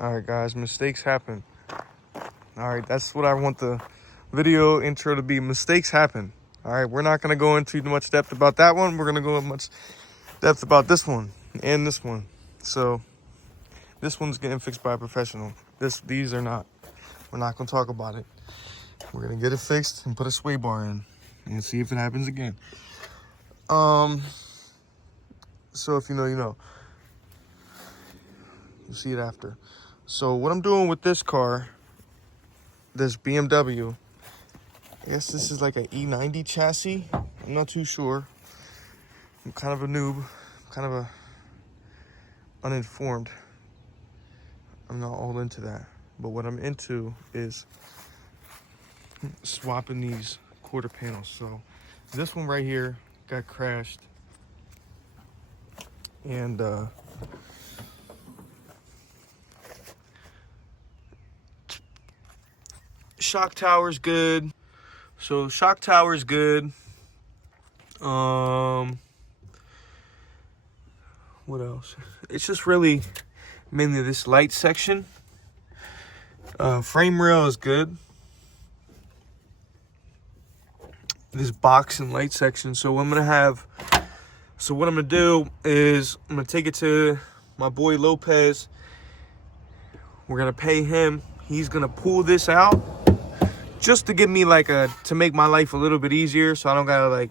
All right, guys, mistakes happen. All right, that's what I want the video intro to be. Mistakes happen. All right, we're not going to go into much depth about that one. We're going to go in much depth about this one and this one. So this one's getting fixed by a professional. These are not. We're not going to talk about it. We're going to get it fixed and put a sway bar in and see if it happens again. So if you know, you know. You'll see it after. So what I'm doing with this car, this BMW, I guess this is like an E90 chassis. I'm not too sure. I'm kind of a noob. I'm kind of a uninformed. I'm not all into that. But what I'm into is swapping these quarter panels. So this one right here got crashed. And shock tower's good. So shock tower's good. What else? It's just really mainly this light section. Frame rail is good. This box and light section. So what I'm gonna do is I'm gonna take it to my boy Lopez. We're gonna pay him. He's gonna pull this out just to give me to make my life a little bit easier, so I don't gotta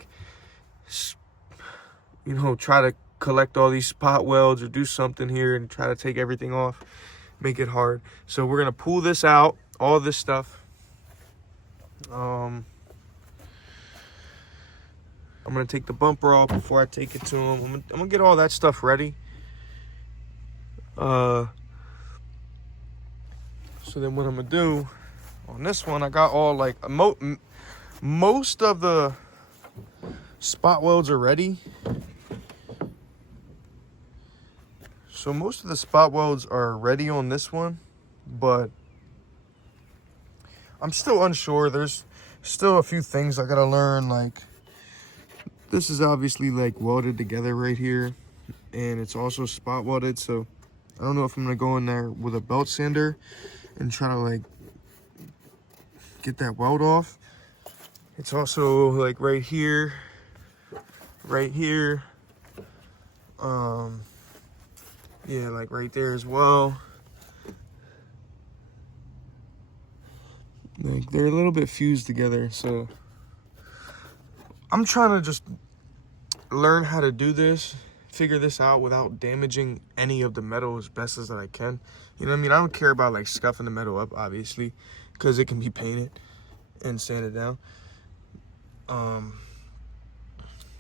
try to collect all these spot welds or do something here and try to take everything off, make it hard. So we're gonna pull this out, all this stuff. I'm gonna take the bumper off before I take it to him. I'm gonna get all that stuff ready. So then what I'm gonna do on this one, I got all most of the spot welds are ready. So most of the spot welds are ready on this one, but I'm still unsure. There's still a few things I gotta learn. This is obviously welded together right here, and it's also spot welded. So I don't know if I'm gonna go in there with a belt sander and try to get that weld off. It's also right here, yeah, right there as well. They're a little bit fused together, so I'm trying to just learn how to do this, figure this out without damaging any of the metal as best as I can. You know what I mean? I don't care about scuffing the metal up, obviously, because it can be painted and sanded down.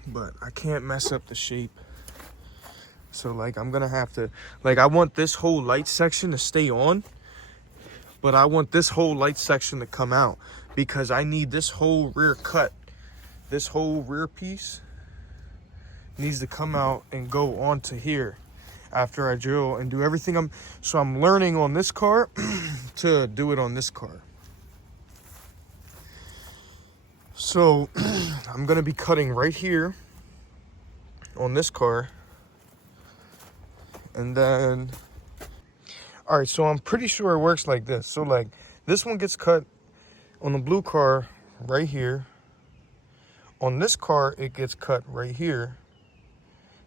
But I can't mess up the shape. So I'm gonna have to, I want this whole light section to stay on, but I want this whole light section to come out because I need this whole rear cut. This whole rear piece needs to come out and go onto here after I drill and do everything. I'm learning on this car to do it on this car. So I'm gonna be cutting right here on this car. And then, all right, so I'm pretty sure it works like this. So this one gets cut on the blue car right here. On this car, it gets cut right here.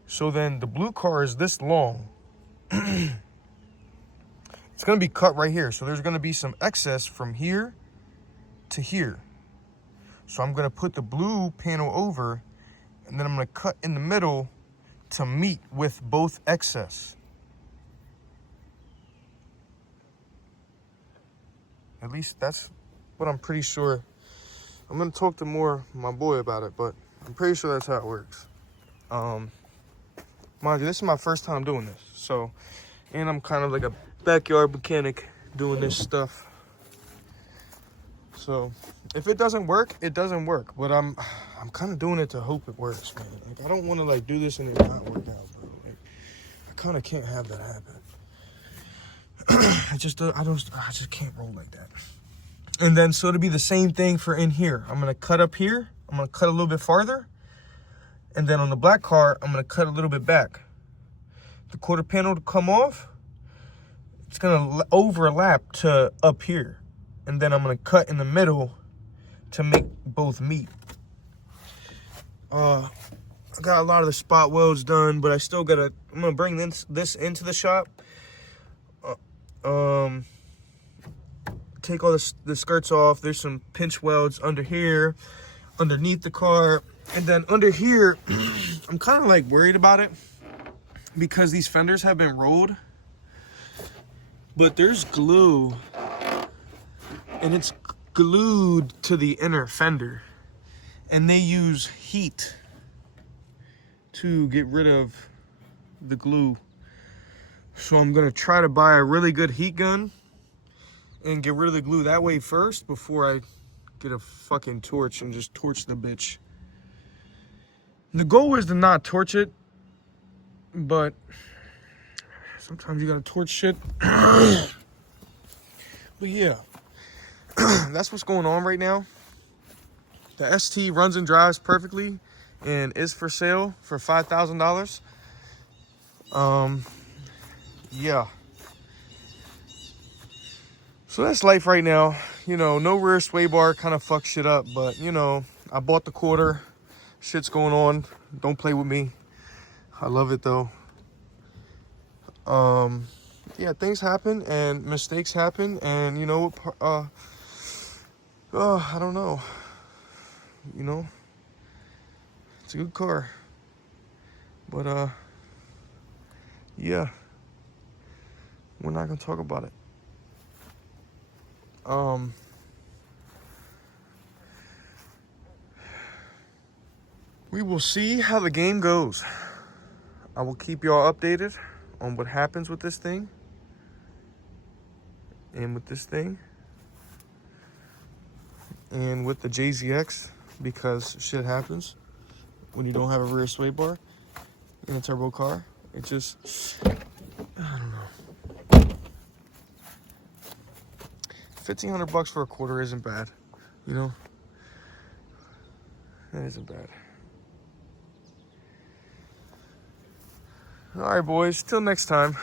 So then the blue car is this long. It's gonna be cut right here. So there's gonna be some excess from here to here. So I'm gonna put the blue panel over, and then I'm gonna cut in the middle to meet with both excess. At least that's what I'm pretty sure. I'm gonna talk to my boy about it, but I'm pretty sure that's how it works. Mind you, this is my first time doing this. So, and I'm kind of like a backyard mechanic doing this stuff. So, if it doesn't work, it doesn't work. But I'm kind of doing it to hope it works, man. I don't want to do this and it not work out, bro. I kind of can't have that happen. I just can't roll like that. And then so to be the same thing for in here. I'm gonna cut up here. I'm gonna cut a little bit farther. And then on the black car, I'm gonna cut a little bit back. The quarter panel to come off. it's gonna overlap to up here, and then I'm gonna cut in the middle to make both meet. I got a lot of the spot welds done, but I still gotta. I'm gonna bring this into the shop. Take all the skirts off. There's some pinch welds under here, underneath the car, and then under here, I'm kind of like worried about it because these fenders have been rolled, but there's glue, and it's glued to the inner fender, and they use heat to get rid of the glue. So I'm gonna try to buy a really good heat gun and get rid of the glue that way first before I get a fucking torch and just torch the bitch. The goal is to not torch it, but sometimes you gotta torch shit. But yeah, that's what's going on right now. The ST runs and drives perfectly and is for sale for $5,000. Yeah. So that's life right now. You know, no rear sway bar, kind of fucks shit up, but you know, I bought the quarter. Shit's going on. Don't play with me. I love it though. Yeah, things happen and mistakes happen, and you know, I don't know. You know, it's a good car, but yeah, we're not gonna talk about it. We will see how the game goes. I will keep y'all updated on what happens with this thing and with this thing and with the JZX, because shit happens when you don't have a rear sway bar in a turbo car. It just, I don't know. $1,500 for a quarter isn't bad, you know? That isn't bad. All right, boys, till next time.